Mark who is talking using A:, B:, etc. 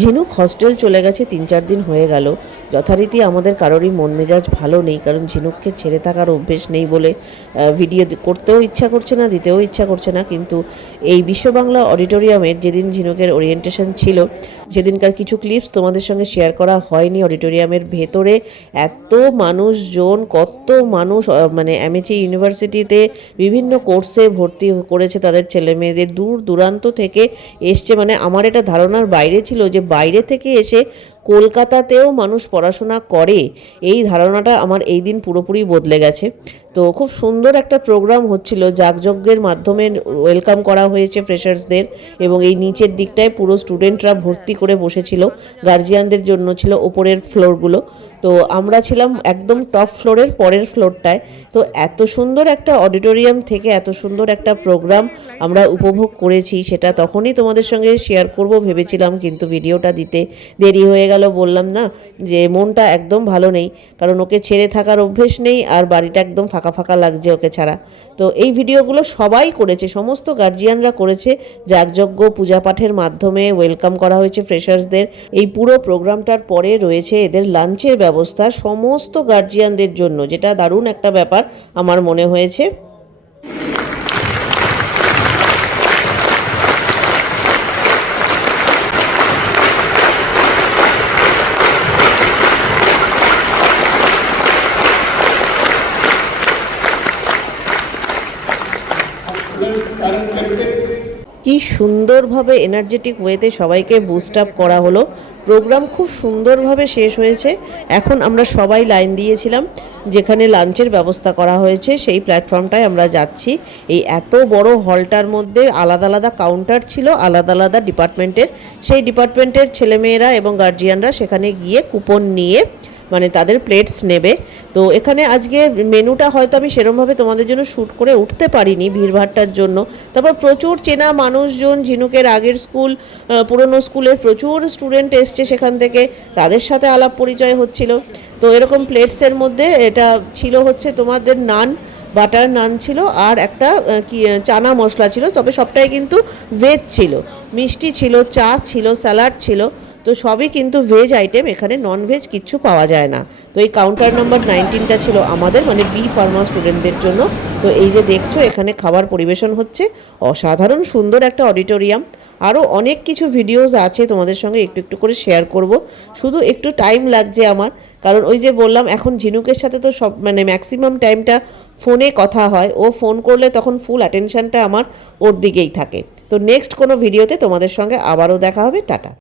A: ঝিনুক হস্টেল চলে গেছে, তিন চার দিন হয়ে গেল। যথারীতি আমাদের কারোরই মন মেজাজ ভালো নেই, কারণ ঝিনুককে ছেড়ে থাকার অভ্যেস নেই বলে ভিডিও করতেও ইচ্ছা করছে না, দিতেও ইচ্ছা করছে না, কিন্তু এই বিশ্ব বাংলা অডিটোরিয়ামের যেদিন ঝিনুকের ওরিয়েন্টেশন ছিল, সেদিনকার কিছু ক্লিপস তোমাদের সঙ্গে শেয়ার করা হয়নি অডিটোরিয়ামের ভেতরে। এত মানুষজন, কত মানুষ মানে অ্যামেচি ইউনিভার্সিটিতে বিভিন্ন কোর্সে ভর্তি করেছে তাদের ছেলে মেয়েদের দূর দূরান্ত থেকে এসছে মানে আমার এটা ধারণার বাইরে ছিল যে বাইরে থেকে এসে কলকাতাতেও মানুষ পড়াশোনা করে। এই ধারণাটা আমার এই দিন পুরোপুরি বদলে গেছে। তো খুব সুন্দর একটা প্রোগ্রাম হচ্ছিল। যাগযজ্ঞের মাধ্যমে ওয়েলকাম করা হয়েছে ফ্রেশার্সদের এবং এই নিচের দিকটায় পুরো স্টুডেন্টরা ভর্তি করে বসেছিল। গার্জিয়ানদের জন্য ছিল ওপরের ফ্লোরগুলো তো আমরা ছিলাম একদম টপ ফ্লোরের পরের ফ্লোরটায় তো এত সুন্দর একটা অডিটোরিয়াম থেকে এত সুন্দর একটা প্রোগ্রাম আমরা উপভোগ করেছি। সেটা তখনই তোমাদের সঙ্গে শেয়ার করব। ভেবেছিলাম কিন্তু ভিডিওটা দিতে দেরি হয়ে গেল। বললাম, না, যে মনটা একদম ভালো নেই, কারণ ওকে ছেড়ে থাকার অভ্যেস নেই আর বাড়িটা একদম ফাঁকা ফাঁকা লাগছে ওকে ছাড়া। তো এই ভিডিওগুলো সবাই করেছে, সমস্ত গার্জিয়ানরা করেছে, যাগযজ্ঞ, পূজা পাঠের মাধ্যমে ওয়েলকাম করা হয়েছে ফ্রেশার্সদের এই পুরো প্রোগ্রামটার পরে রয়েছে এদের লাঞ্চের ব্যবস্থা সমস্ত গার্জিয়ানদের জন্য, যেটা দারুণ একটা ব্যাপার আমার মনে হয়েছে। কি সুন্দরভাবে এনার্জেটিক ওয়েতে সবাইকে বুস্ট আপ করা হলো। প্রোগ্রাম খুব সুন্দরভাবে শেষ হয়েছে। এখন আমরা সবাই লাইন দিয়েছিলাম, যেখানে লাঞ্চের ব্যবস্থা করা হয়েছে, সেই প্ল্যাটফর্মটায় আমরা যাচ্ছি। এই এত বড় হলটার মধ্যে আলাদা আলাদা কাউন্টার ছিল, আলাদা আলাদা ডিপার্টমেন্টের সেই ডিপার্টমেন্টের ছেলেমেয়েরা এবং গার্জিয়ানরা সেখানে গিয়ে কুপন নিয়ে মানে তাদের প্লেটস নেবে। তো এখানে আজকে মেনুটা হয়তো আমি সেরমভাবে তোমাদের জন্য শ্যুট করে উঠতে পারিনি ভিড়ভাড়টার জন্য। তারপর প্রচুর চেনা মানুষজন, ঝিনুকের আগের স্কুল পুরনো স্কুলের প্রচুর স্টুডেন্ট এসছে সেখান থেকে। তাদের সাথে আলাপ পরিচয় হচ্ছিল। তো এরকম প্লেটসের মধ্যে এটা ছিল হচ্ছে তোমাদের নান, বাটার নান ছিল আর একটা কি চানা মশলা ছিল। তবে সবটাই কিন্তু ভেজ ছিল। মিষ্টি ছিল, চা ছিল স্যালাড ছিল। তো সবই কিন্তু ভেজ আইটেম এখানে নন ভেজ কিচ্ছু পাওয়া যায় না। তো এই কাউন্টার নাম্বার নাইনটিনটা ছিল আমাদের মানে বি ফার্মা স্টুডেন্টদের জন্য। তো এই যে দেখছ, এখানে খাবার পরিবেশন হচ্ছে। অসাধারণ সুন্দর একটা অডিটোরিয়াম আরও অনেক কিছু ভিডিওস আছে তোমাদের সঙ্গে একটু একটু করে শেয়ার করব। শুধু একটু টাইম লাগছে আমার। কারণ ওই যে বললাম, এখন ঝিনুকের সাথে তো সব মানে ম্যাক্সিমাম টাইমটা ফোনে কথা হয়। ও ফোন করলে তখন ফুল অ্যাটেনশনটা আমার ওর দিকেই থাকে। তো নেক্সট কোনো ভিডিওতে তোমাদের সঙ্গে আবারও দেখা হবে। টাটা।